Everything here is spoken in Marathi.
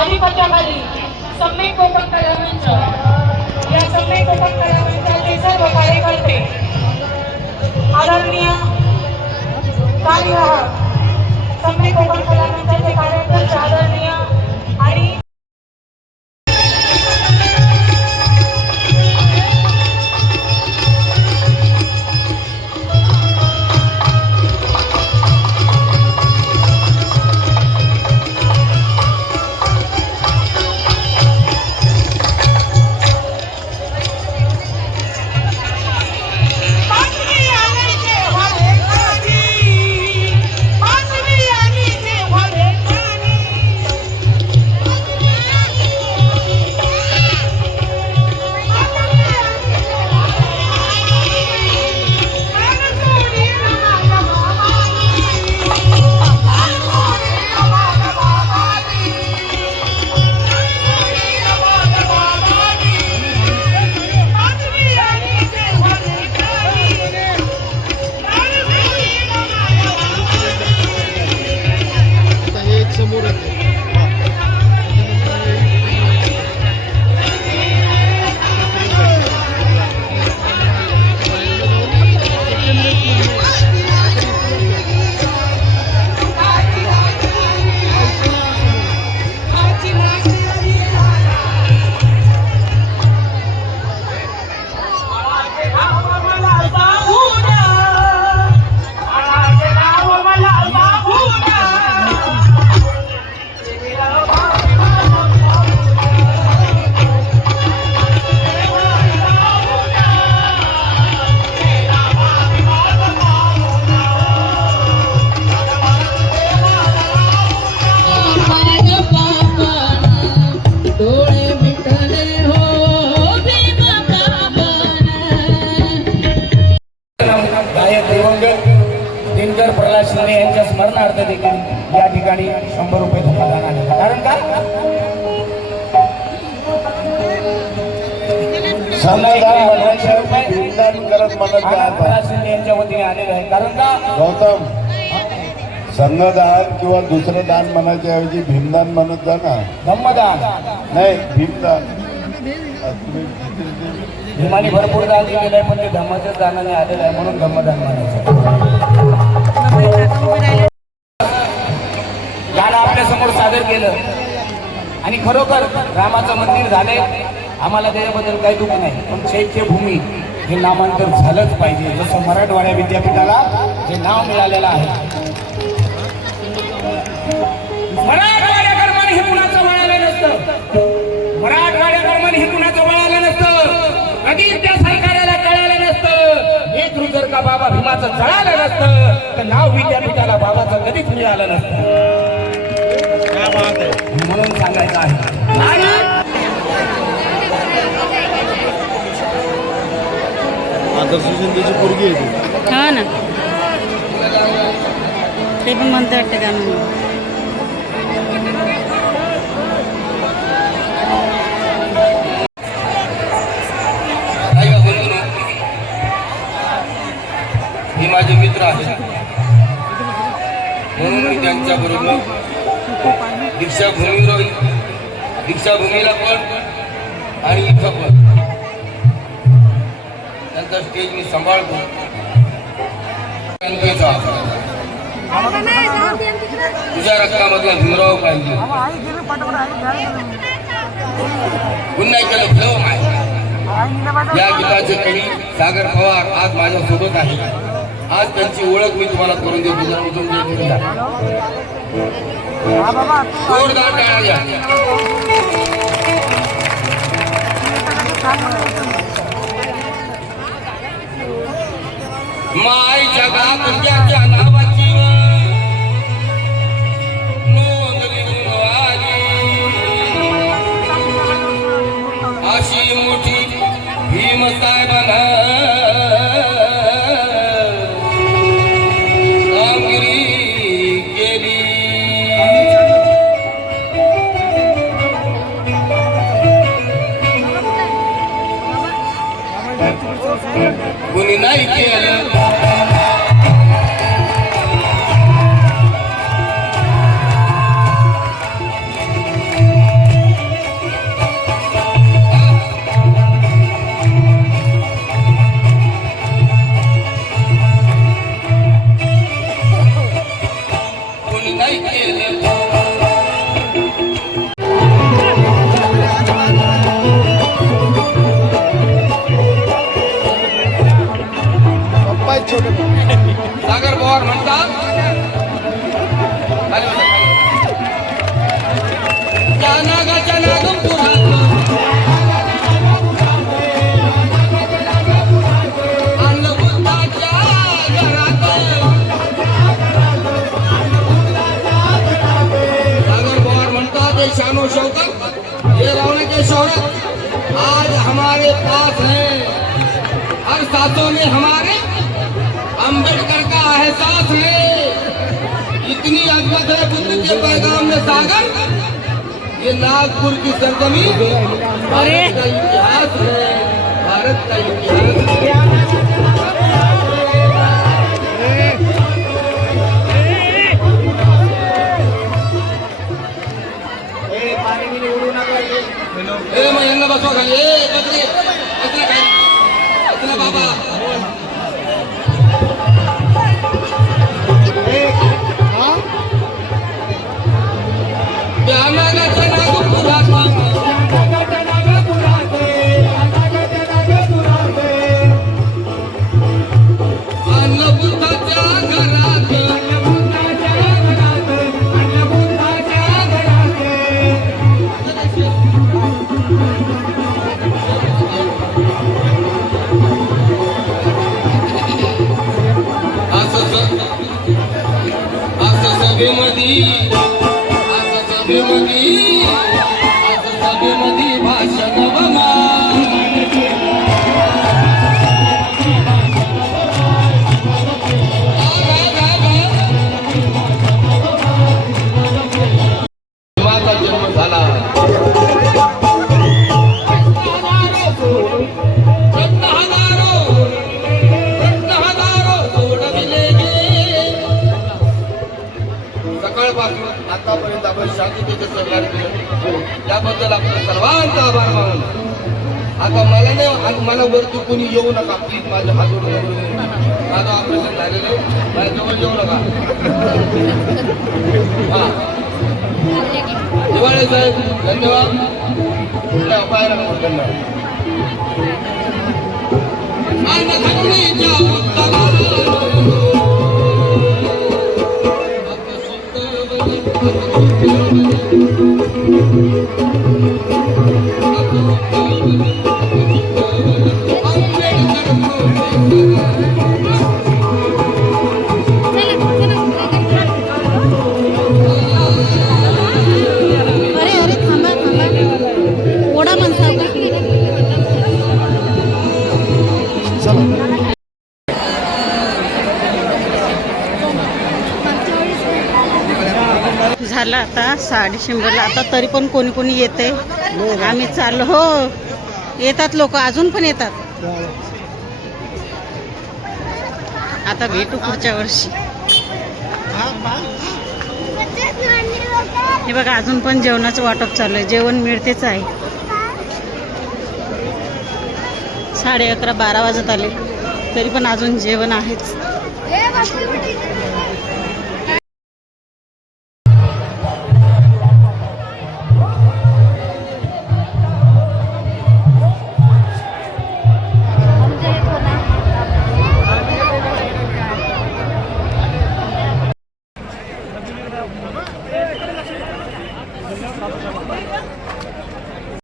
आधिपत्याखाली सम्यक कोकण कला मंच या सम्यक कोकण कला मंचाचे सर्व कार्यकर्ते आदरणीय कार्यवाह सम्यक कोकण कला मंचाचे कार्यकर्ते आदरणीय आणि यांच्या स्मरणार्थ देखील या ठिकाणी 100 रुपये धनादान आहे. कारण का यांच्या वतीने आलेलं आहे. कारण का गौतम संघदान किंवा दुसरं दान म्हणायच्या ऐवजी भीमदान म्हणत जा ना. धम्मदान नाही भीमदान. भीमाने भरपूर दान दिलेलं आहे पण ते धम्माच्याच दानाने आलेलं आहे म्हणून धम्मदान म्हणायचं. गाणं आपल्या समोर सादर केलं आणि खरोखर रामाचं मंदिर झालंय. आम्हाला त्याच्याबद्दल काही दुःख नाही पण चैत्यभूमी हे नामांतर झालंच पाहिजे. जसं मराठवाड्या विद्यापीठाला जे नाव मिळालेलं आहे. मराठवाड्या कर्माने हे कुणाचं वळालं नसतं. मराठवाड्या कर्माने हे कुणाचं वळालं नसतं. कधीच त्या सरकाराला कळालं नसतं. एक जर का बाबा भीमाचं जळालं नसतं तर नाव विद्यापीठाला बाबाचं कधीच मिळालं नसतं. म्हणून सांगायचं आहे. आदर्श शिंदेची पोरगी आहे. हा ना ते पण म्हणते वाटतं का म्हणून. हे माझे मित्र आहेत म्हणून मी त्यांच्या बरोबर दीक्षाभूमीला पण आणि इथं पण त्यांचा स्टेज मी सांभाळतो. तुझ्या रक्तामधला भीमराव पाहिजे पुन्हा केलं ठेव माय. या गीताचे कवी सागर पवार आज माझ्या सोबत आहे. आज त्यांची ओळख मी तुम्हाला करून देतो. जोरदार टाळ्या. माय जगा तुझ्या नावाची नोंद लिहून आली. अशी मोठी भीम साहेबांना कामगिरी केली. कुणी नाही केलं. नाही केलं. पप्पा छोटे सागर पवार म्हणतात खाली बसा, खाली. त्या नागाच्या नागपुरात आणलं बुद्धाच्या घरात. सागर पवार म्हणतात ये शानो शौकत ये रौनक के शोहरत आज हमारे पास है. हर सांसों में हमारे अम्बेडकर का एहसास है. इतनी अजमत है बुद्ध के पैगाम में सागर. ये नागपुर की सरजमी भारत का इतिहास है. भारत का इतिहास. ए मग यांना बसवा खाली. ए बसले बसले खाली बसले बाबा. त्या नागाच्या नागपुरात आणलं बुद्धाच्या घरात. असं सभेमध्ये भाषण माझा जन्म झाला. सकाळपासून आतापर्यंत आपण शांततेचे सहकार्य केलं त्याबद्दल आपण सर्वांचा आभार मानून आता मला नाही आज मला वरती कोणी येऊ नका प्लीज. माझ्या हात जोडून माझं ऑपरेशन झालेलं आहे. माझ्या जवळ येऊ नका. हा दिवाळे साहेब धन्यवाद. पाहायला धन्यवाद. अरे अरे थांबा थांबा ओढा माणसा झालं आता डिसेंबरला. आता तरी पण कोणी कोणी येते. आम्ही चाललो. हो येतात लोक अजून पण येतात. आता भेटू पुढच्या वर्षी. हे बघा अजून पण जेवणाचं वाटप चालू आहे. जेवण मिळतेच आहे. 11:30 12 वाजत आले तरी पण अजून जेवण आहेच.